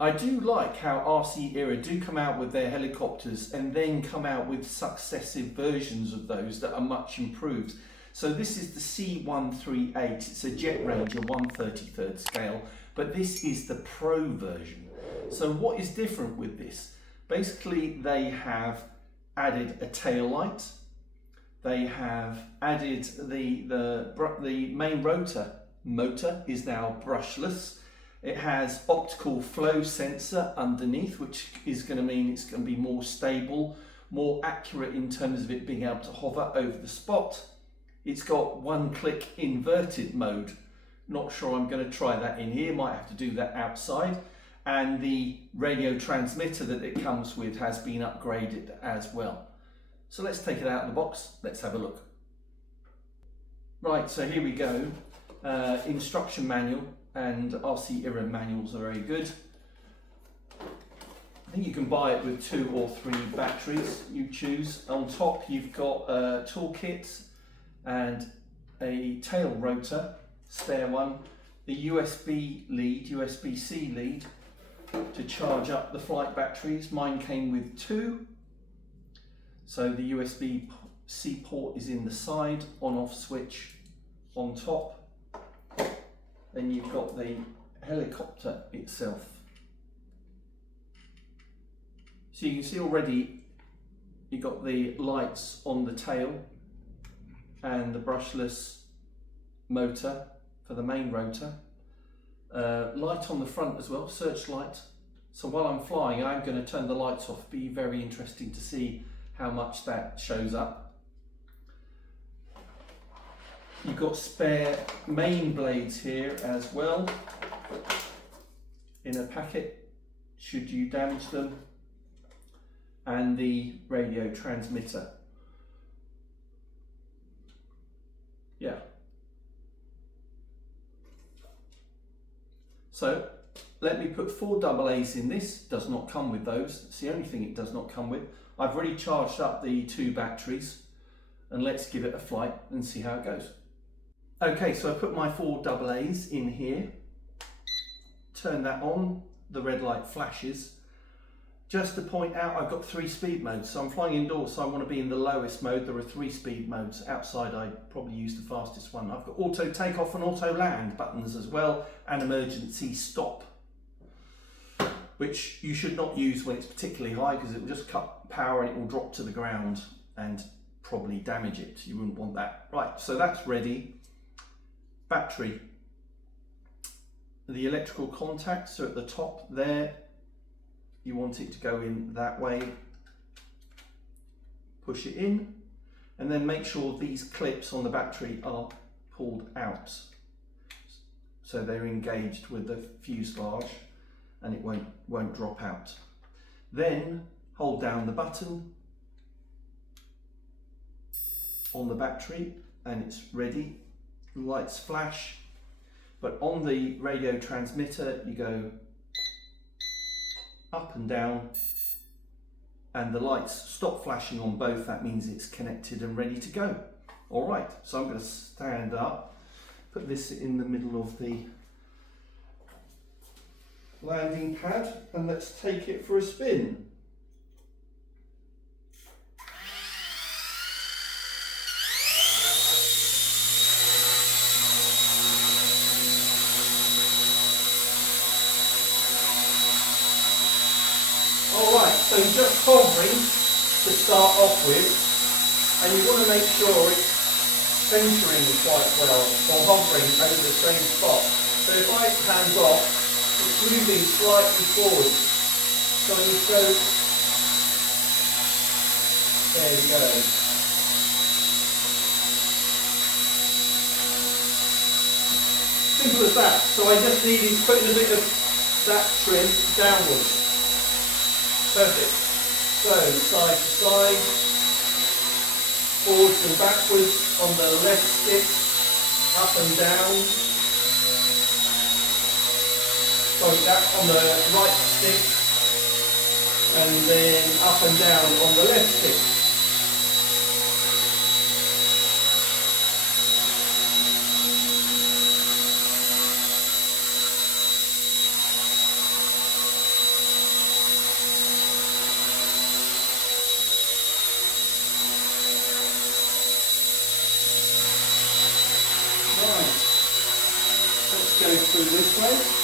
I do like how RCEra do come out with their helicopters and then come out with successive versions of those that are much improved. So this is the C138, it's a Jet Ranger 1/33 scale, but this is the Pro version. So what is different with this? Basically they have added a tail light, they have added the main motor is now brushless. It has optical flow sensor underneath, which is going to mean it's going to be more stable, more accurate in terms of it being able to hover over the spot. It's got one-click inverted mode. Not sure I'm going to try that in here, might have to do that outside. And the radio transmitter that it comes with has been upgraded as well. So let's take it out of the box, let's have a look. Right, so here we go. Instruction manual, and RCEra manuals are very good. I think you can buy it with 2 or 3 batteries, you choose. On top you've got a toolkit and a tail rotor, spare one, the USB lead, USB-C lead to charge up the flight batteries. Mine came with 2. So the USB-C port is in the side, on-off switch on top. Then you've got the helicopter itself. So you can see already you've got the lights on the tail and the brushless motor for the main rotor. Light on the front as well, searchlight. So while I'm flying, I'm going to turn the lights off. Be very interesting to see how much that shows up. You've got spare main blades here as well in a packet should you damage them, and the radio transmitter. Yeah. So let me put 4 AA's in this. Does not come with those. It's the only thing it does not come with. I've already charged up the 2 batteries, and let's give it a flight and see how it goes. Okay, so I put my 4 AA's in here, turn that on, the red light flashes. Just to point out, I've got 3 speed modes, so I'm flying indoors, so I want to be in the lowest mode. There are 3 speed modes. Outside, I probably use the fastest one. I've got auto takeoff and auto land buttons as well, and emergency stop, which you should not use when it's particularly high, because it will just cut power and it will drop to the ground and probably damage it. You wouldn't want that. Right, so that's ready. Battery. The electrical contacts are at the top there. You want it to go in that way. Push it in, and then make sure these clips on the battery are pulled out, so they're engaged with the fuselage and it won't drop out. Then hold down the button on the battery and it's ready. The lights flash, but on the radio transmitter you go up and down and the lights stop flashing on both. That means it's connected and ready to go. All right, so I'm going to stand up, put this in the middle of the landing pad, and let's take it for a spin. Alright, so just hovering to start off with, and you want to make sure it's centering quite well, or hovering over the same spot. So if I hands off, it's moving slightly forward. So you go, there you go. Simple as that. So I just needed to put in a bit of that trim downwards. Perfect. So side to side, forwards and backwards on the left stick, up and down. Sorry, that on the right stick, and then up and down on the left stick. place.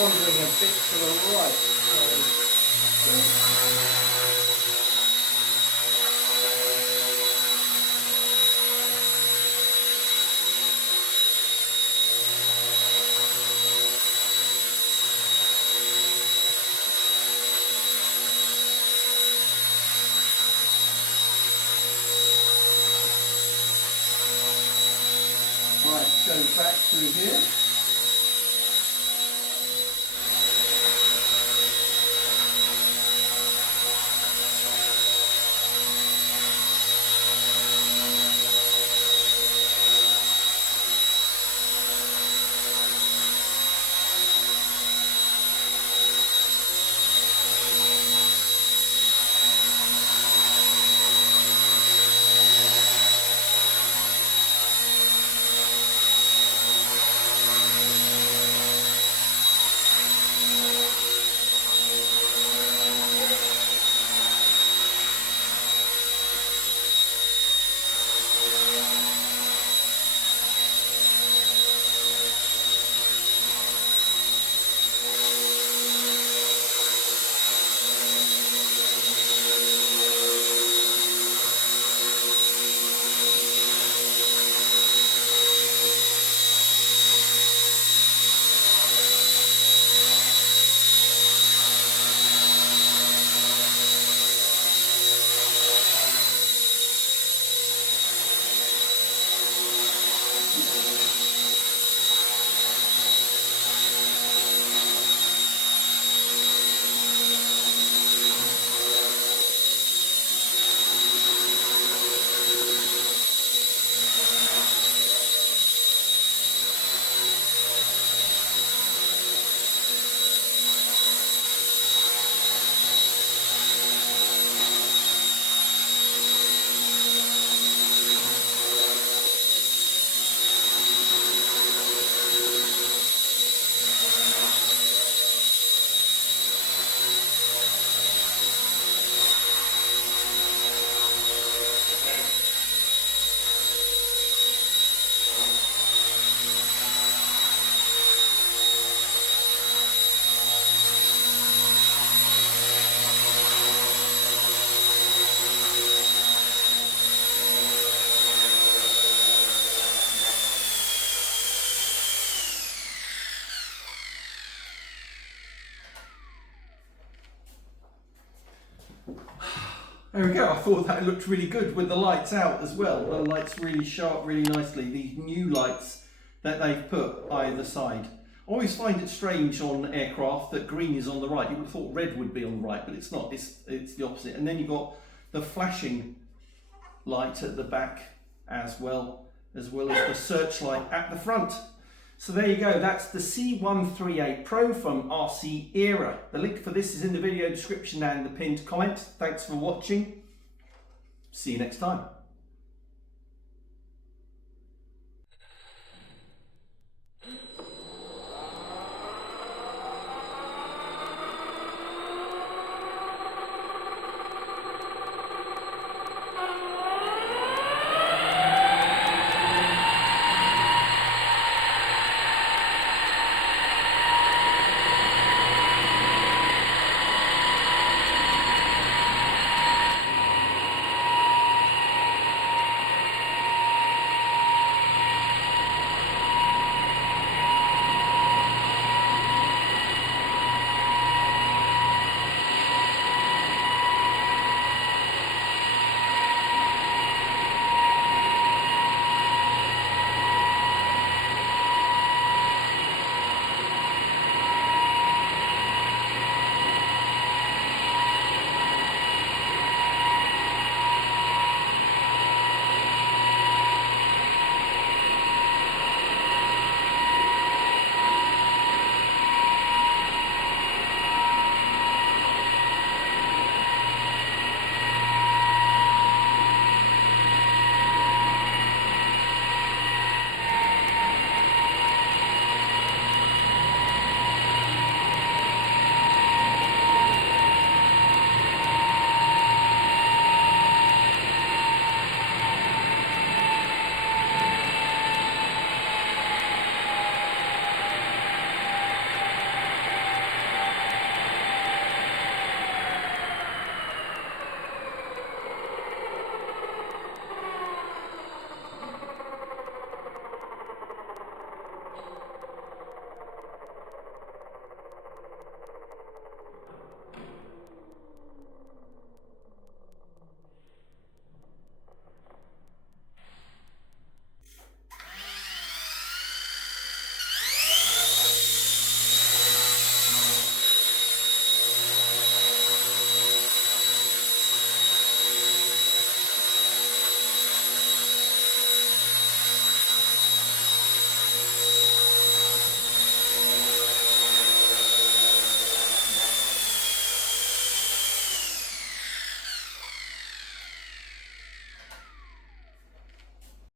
Wandering a bit to the right. Right, go back through here. There we go, I thought that looked really good with the lights out as well. The lights really sharp, really nicely. These new lights that they've put either side. I always find it strange on aircraft that green is on the right. You would have thought red would be on the right, but it's not, it's the opposite. And then you've got the flashing light at the back as well as the searchlight at the front. So there you go, that's the C138 Pro from RCEra. The link for this is in the video description and the pinned comment. Thanks for watching. See you next time.